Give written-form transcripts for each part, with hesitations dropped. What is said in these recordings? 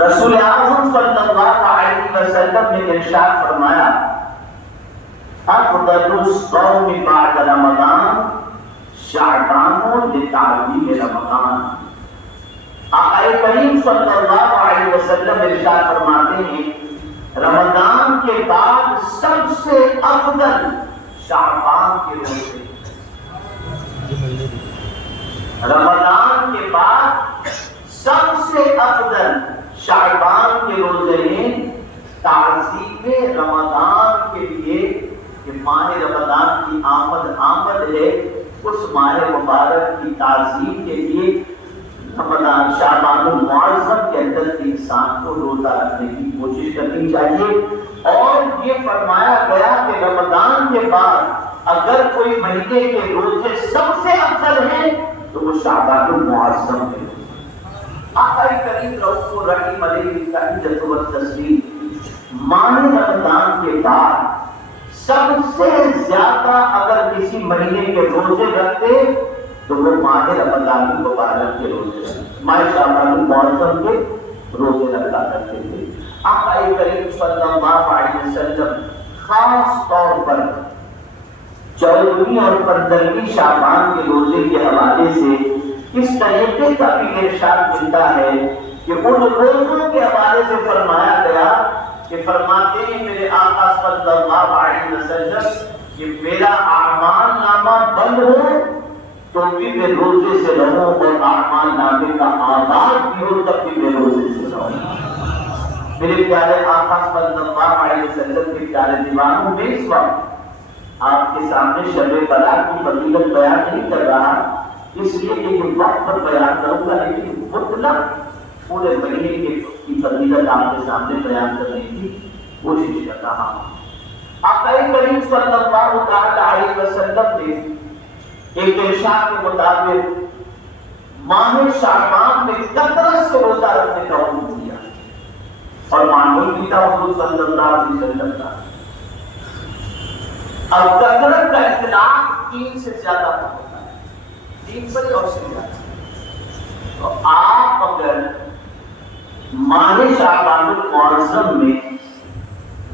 رسول اعظم صلی اللہ علیہ وسلم نے ارشاد فرمایا افضل الصوم بعد رمضان شعبان لتعظیم رمضان۔ آقا کریم صلی اللہ علیہ وسلم ارشاد فرماتے ہیں رمضان کے بعد سب سے افضل شعبان کے روزے، رمضان کے بعد سب سے افضل شعبان کے روزے ہیں تعظیم رمضان کے لیے کہ ماہ رمضان کی آمد ہے، اس ماہ مبارک کی تعظیم کے لیے رمضان شعبان المعظم کے اندر انسان کو روزہ رکھنے کی کوشش کرنی چاہیے۔ اور یہ فرمایا گیا کہ رمضان کے بعد اگر کوئی مہینے کے روزے سب سے افضل ہیں تو وہ شعبان المعظم ہے۔ آقا کریم رؤوف رحیم علیہ العزت والتسلیم ماہ رمضان کے بعد سب سے زیادہ اگر کسی مہینے کے روزے رکھتے تو وہ ماہ رمضان مبارک کے روزے رکھتے، ماہ شعبان المعظم کے روزے رکھا کرتے تھے۔ آقا کریم صلی اللہ علیہ وسلم خاص طور پر 14ویں اور 15ویں شعبان کے روزے کے حوالے سے اس طریقے کا بھی ارشاد ملتا ہے کہ ان روزوں کے حوالے سے فرمایا گیا کہ فرماتے ہیں میرے آقا صلی اللہ علیہ وسلم کہ میرا اعمال نامہ بند ہو تو بھی میں روزے سے رہوں اور اعمال نامے کا آغاز بھی ہو تب بھی میں روزے سے رہوں۔ میرے پیارے آقا صلی اللہ علیہ وسلم کے پیارے دیوانوں میں اس وقت آپ کے سامنے شب برات کی فضیلت بیان نہیں کر رہا اس لیے کہ یہ وقت پر بیان کروں گا، لیکن مطلق پورے مہینے کی فضیلت آپ کے سامنے بیان کرنے کی کوشش کر رہا ہوں۔ آقا کریم صلی اللہ علیہ وسلم نے ایک ارشاد کے مطابق ماہ شعبان میں کثرت سے روزہ رکھنے کا حکم دیا اور معمول بھی تھا حضور صلی اللہ علیہ وسلم کا۔ اب کثرت کا اطلاق 3 سے زیادہ ہوتا ہے، 3 پر اور سے زیادہ۔ تو آپ اگر ماہ شعبان المعظم میں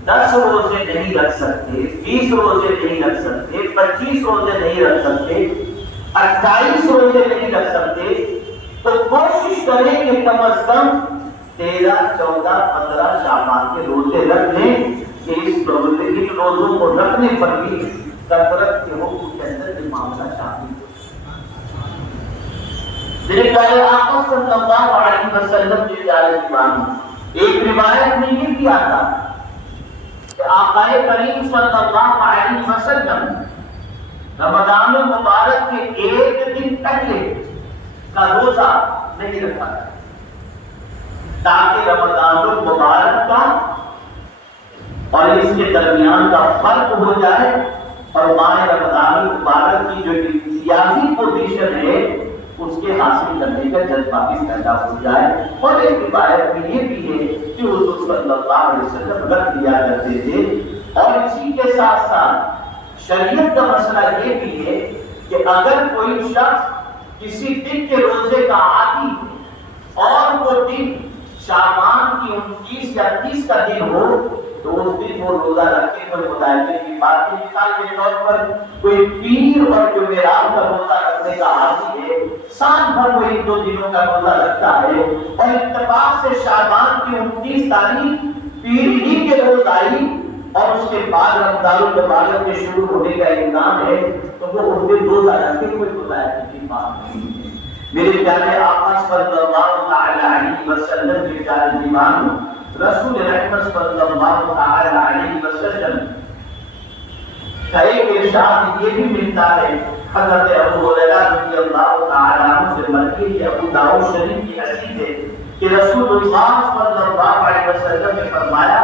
10 روزے نہیں رکھ سکتے، 20 روزے نہیں رکھ سکتے، 25 روزے نہیں رکھ سکتے، 28 روزے نہیں رکھ سکتے تو کوشش کریں کہ کم از کم 13، 14، 15 شعبان کے روزے رکھ لیں کہ اس روزوں کو رکھنے پر بھی کثرت کے حکم کے اندر یہ معاملہ شامل ہے۔ میرے پیارے آقا صلی اللہ علیہ وسلم کے پیارے دیوانوں ایک روایت میں یہ بھی آتا کہ آقا کریم صلی اللہ علیہ وسلم رمضان المبارک کے 1 دن پہلے کا روزہ نہیں رکھا تاکہ رمضان المبارک کا اور اس کے درمیان کا فرق ہو جائے اور ماہ رمضان المبارک کی جو سیاسی پوزیشن ہے اس کے حاصل کرنے کا جذبہ بھی پیدا ہو جائے۔ اور ایک روایت میں یہ بھی ہے کہ حضور صلی اللہ علیہ وسلم رکھ دیا کرتے تھے۔ اور اسی کے ساتھ ساتھ شریعت کا مسئلہ یہ بھی ہے کہ اگر کوئی شخص کسی دن کے روزے کا عادی اور وہ دن شعبان کی 29 یا 30 کا دن ہو تو اس دن وہ روزہ رکھے ہوئے مطالبے کی بات ہے۔ مثال کے طور پر کوئی پیر اور جمعرات کا روزہ رکھنے کا عادی ہے، سال بھر وہ ان 2 دنوں کا روزہ رکھتا ہے اور اتفاق سے شعبان کی 29 تاریخ پیر ہی کے روز آئی اور اس کے بعد رمضان المبارک کے شروع ہونے کا امکان ہے تو وہ اس دن روزہ رکھے کوئی مطالبے کی بات نہیں ہے۔ میرے پیارے آقا صلی اللہ علیہ وسلم کے پیارے دیوانوں رسول رحمت صلی اللہ علیہ وسلم کا ایک ارشاد یہ بھی ملتا ہے حضرت ابو ہریرہ رضی اللہ تعالی عنہ سے مروی ہے، ابو داؤد شریف کی حدیث ہے کہ رسول اللہ صلی اللہ علیہ وسلم نے فرمایا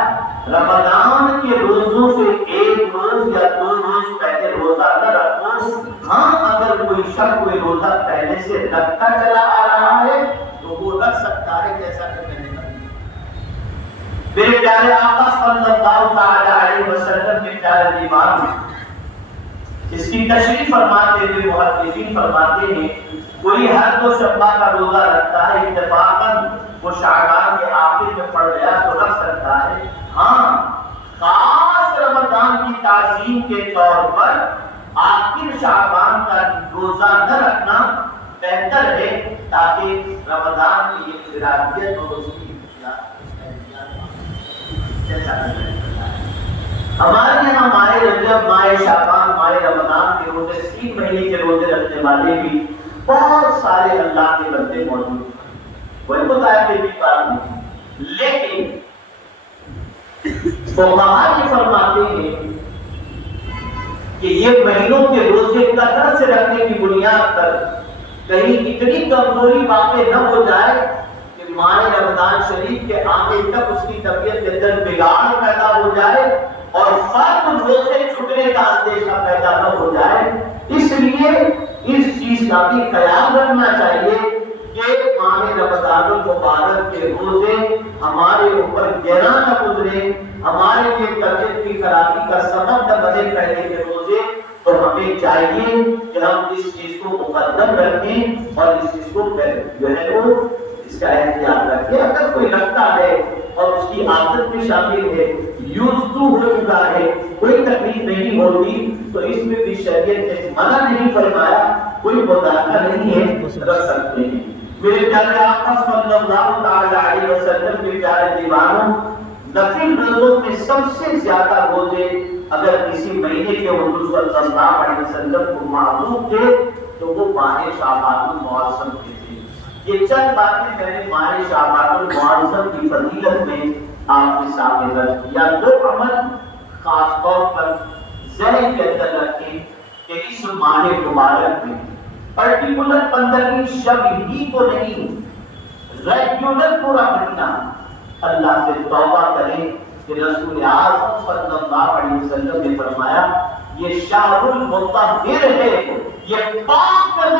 رمضان کے روزوں سے 1 روز یا 2 روز پہلے روزہ نہ رکھو، ہاں اگر کوئی شخص کوئی روزہ پہلے سے رکھتا چلا آ رہا ہے تو وہ رکھ سکتا ہے جیسا کہ میں نے کہا۔ میرے پیارے آقا صلی اللہ علیہ وسلم کے پیارے دیوانوں اس کی تشریح فرماتے ہوئے محدثین فرماتے ہیں کوئی ہر 2 شبہ کا روزہ رکھتا ہے اتفاقاً وہ شعبان کے آخر تعظیم کے طور پر آخر شعبان کا روزہ نہ رکھنا بہتر ہے، تاکہ رمضان کی یہ خیراتیت اور اس کی ہمارے یہاں ماہ رجب، ماہ شعبان، ماہ رمضان کے روزے 3 مہینے کے روزے رکھنے والے بھی بہت سارے اللہ کے بندے موجود ہیں، کوئی بتایا کہ بھی بات نہیں، لیکن فقہاء یہ فرماتے ہیں کہ یہ مہینوں کے روزے کثرت سے رکھنے کی بنیاد پر کہیں اتنی کمزوری واقع نہ ہو جائے کہ ماہ رمضان شریف کے آنے تک اس کی طبیعت کے اندر بگاڑ پیدا ہو جائے اور فرد روزے چھٹنے کا اندیشہ پیدا نہ ہو جائے۔ اس لیے اس چیز کا بھی خیال رکھنا چاہیے کہ ماہ رمضان المبارک کے روزے ہمارے اوپر گرا نہ گزرے، ہمارے لیے طبیعت کی خرابی کا سبب نہ بنے پہلے کے روزے، تو ہمیں چاہیے کہ ہم اس چیز کو مقدم رکھیں اور اس چیز کو جو ہے وہ اس کا احتیاط رکھیں۔ اگر کوئی رکھتا ہے اور اس کی عادت میں شامل ہے، یوز ٹو ہو چکا ہے، کوئی تکلیف نہیں ہوتی، تو اس میں بھی شریعت نے منع نہیں فرمایا، کوئی مداخلہ نہیں ہے، رکھ سکتے ہیں۔ میرے پیارے آقا صلی اللہ تعالی علیہ وسلم کے پیارے دیوانوں، نفل روزوں میں سب سے زیادہ روزے اگر کسی مہینے کے حضور صلی اللہ علیہ وسلم کو معلوم تھے تو وہ ماہ شعبان المعظم کے تھے۔ یہ چند باتیں میں نے ماہ شعبان المعظم کی فضیلت میں آپ کے سامنے رکھ دیا۔ 2 عمل خاص طور پر ذہن کے اندر رکھیں کہ اس ماہ مبارک میں پرٹیکولر 15ویں شب ہی کو نہیں، ریگولر پورا مہینہ اللہ سے توبہ کریں کہ رسول اعظم صلی اللہ علیہ وسلم نے فرمایا یہ شہر المطہر ہے، یہ پاک کرنے